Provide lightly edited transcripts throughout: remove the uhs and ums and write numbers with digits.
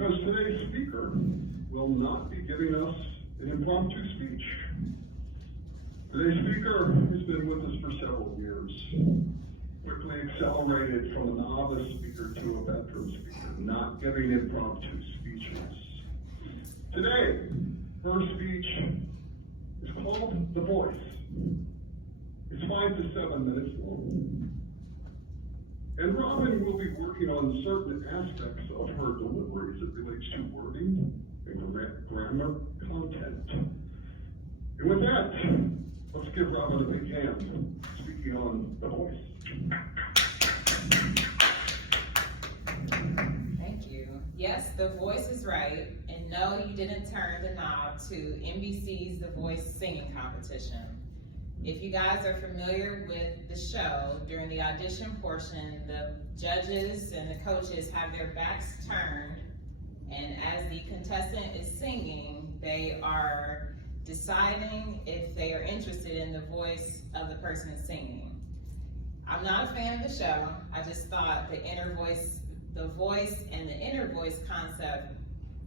because today's speaker will not be giving us an impromptu speech. Today's speaker has been with us for several years, quickly accelerated from a novice speaker to a veteran speaker, not giving impromptu speeches. Today, her speech is called The Voice. It's 5 to 7 minutes long. And Robin will be working on certain aspects of her delivery as it relates to wording and grammar content. And with that, let's give Robin a big hand, speaking on The Voice. Thank you. Yes, The Voice is right, and no, you didn't turn the knob to NBC's The Voice singing competition. If you guys are familiar with the show, during the audition portion, the judges and the coaches have their backs turned, and as the contestant is singing, they are deciding if they are interested in the voice of the person singing. I'm not a fan of the show. I just thought the voice and the inner voice concept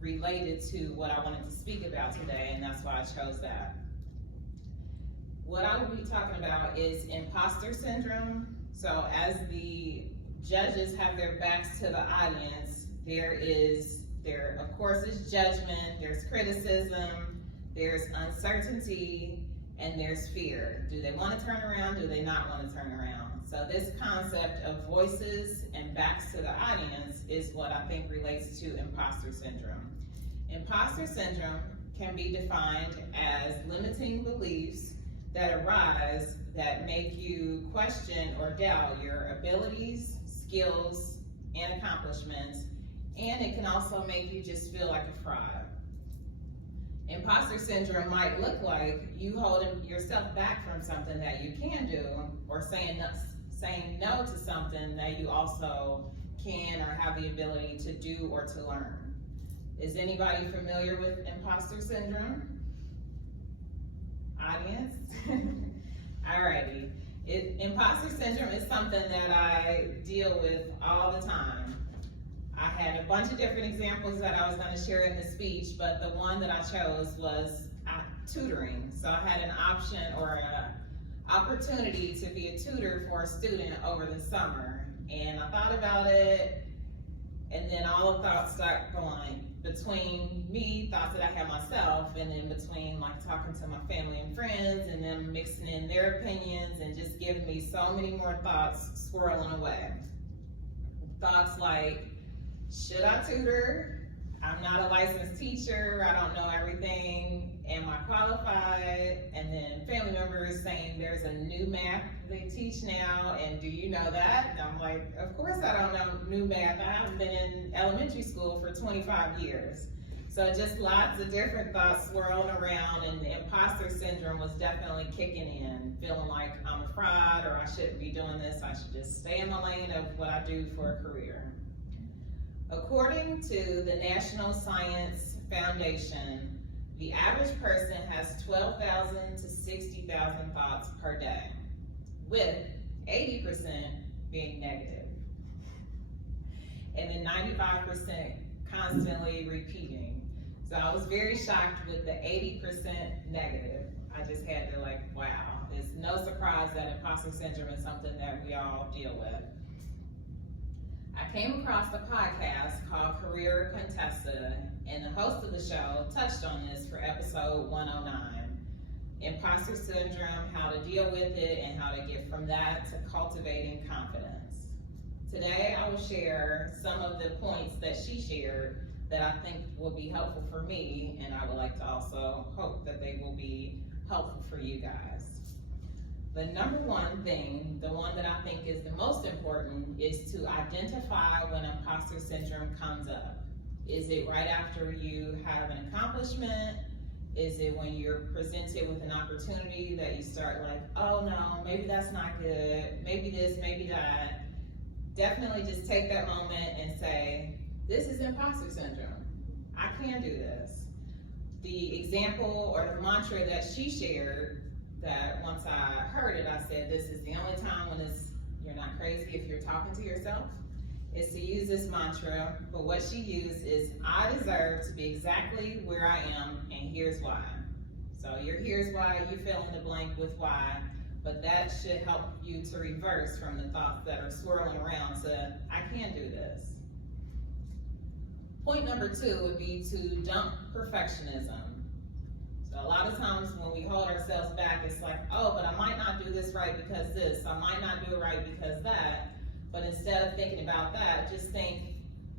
related to what I wanted to speak about today, and that's why I chose that. What I will be talking about is imposter syndrome. So as the judges have their backs to the audience, there of course is judgment, there's criticism, there's uncertainty, and there's fear. Do they want to turn around? Do they not want to turn around? So this concept of voices and backs to the audience is what I think relates to imposter syndrome. Imposter syndrome can be defined as limiting beliefs that arise that make you question or doubt your abilities, skills, and accomplishments, and it can also make you just feel like a fraud. Imposter syndrome might look like you holding yourself back from something that you can do, or saying no to something that you also can or have the ability to do or to learn. Is anybody familiar with imposter syndrome? Audience? Alrighty. Imposter syndrome is something that I deal with all the time. I had a bunch of different examples that I was going to share in the speech, but the one that I chose was tutoring. So I had an option or an opportunity to be a tutor for a student over the summer. And I thought about it, and then all the thoughts start going between me, thoughts that I have myself, and then between like talking to my family and friends, and then mixing in their opinions, and just giving me so many more thoughts swirling away. Thoughts like, should I tutor? I'm not a licensed teacher, I don't know everything, am I qualified? And then family members saying there's a new math they teach now, and do you know that? And I'm like, of course I don't know new math, I haven't been in elementary school for 25 years. So just lots of different thoughts swirling around, and the imposter syndrome was definitely kicking in, feeling like I'm a fraud, or I shouldn't be doing this, I should just stay in my lane of what I do for a career. According to the National Science Foundation, the average person has 12,000 to 60,000 thoughts per day, with 80% being negative, and then 95% constantly repeating. So I was very shocked with the 80% negative. I just had to wow. It's no surprise that imposter syndrome is something that we all deal with. I came across a podcast called Career Contessa, and the host of the show touched on this for episode 109. Imposter syndrome, how to deal with it, and how to get from that to cultivating confidence. Today I will share some of the points that she shared that I think will be helpful for me, and I would like to also hope that they will be helpful for you guys. The number one thing, the one that I think is the most important, is to identify when imposter syndrome comes up. Is it right after you have an accomplishment? Is it when you're presented with an opportunity that you start oh no, maybe that's not good, maybe this, maybe that? Definitely just take that moment and say, this is imposter syndrome. I can do this. The example or the mantra that she shared, that once I heard it, I said, this is the only time when you're not crazy if you're talking to yourself. is to use this mantra, but what she used is, I deserve to be exactly where I am, and here's why. So your here's why, you fill in the blank with why, but that should help you to reverse from the thoughts that are swirling around to, I can do this. Point number 2 would be to dump perfectionism. So a lot of times when we hold ourselves back, it's like, oh, but I might not do this right because this, I might not do it right because that. But instead of thinking about that, just think,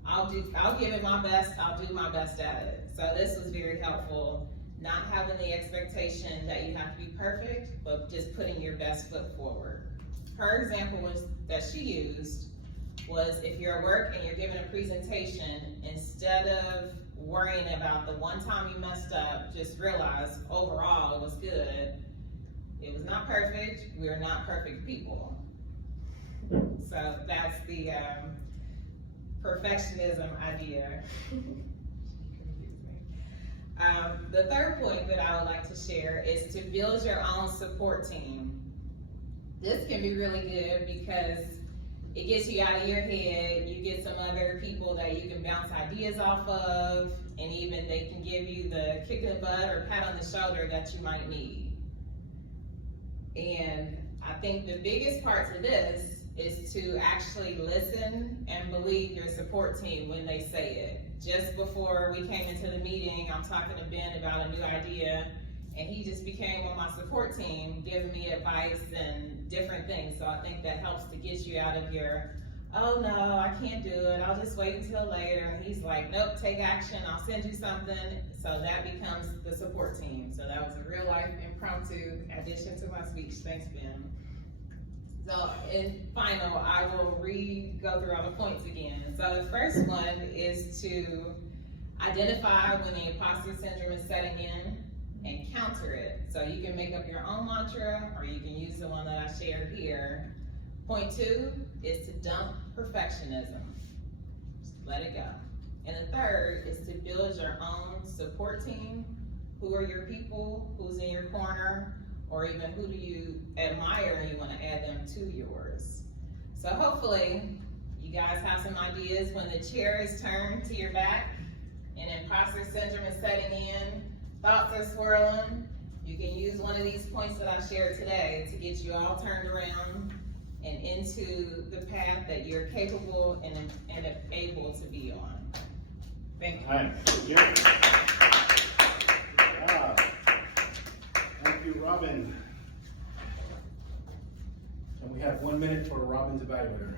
I'll give it my best, I'll do my best at it. So this was very helpful, not having the expectation that you have to be perfect, but just putting your best foot forward. Her example that she used was, if you're at work and you're giving a presentation, instead of worrying about the one time you messed up, just realize overall it was good. It was not perfect, we are not perfect people. So that's the perfectionism idea. The third point that I would like to share is to build your own support team. This can be really good because it gets you out of your head, you get some other people that you can bounce ideas off of, and even they can give you the kick in the butt or pat on the shoulder that you might need. And I think the biggest part to this is to actually listen and believe your support team when they say it. Just before we came into the meeting, I'm talking to Ben about a new idea, and he just became on my support team, giving me advice and different things. So I think that helps to get you out of your, oh no, I can't do it, I'll just wait until later. And he's like, nope, take action, I'll send you something. So that becomes the support team. So that was a real life impromptu addition to my speech. Thanks, Ben. So in final, I will go through all the points again. So the first one is to identify when the imposter syndrome is setting in and counter it. So you can make up your own mantra, or you can use the one that I shared here. Point 2 is to dump perfectionism. Just let it go. And the third is to build your own support team. Who are your people? Who's in your corner? Or even who do you admire and you want to add them to yours? So hopefully you guys have some ideas when the chair is turned to your back and imposter syndrome is setting in, thoughts are swirling. You can use one of these points that I shared today to get you all turned around and into the path that you're capable and able to be on. Thank you. All right. Thank you. Yeah. Thank you, Robin. And we have 1 minute for Robin's evaluator.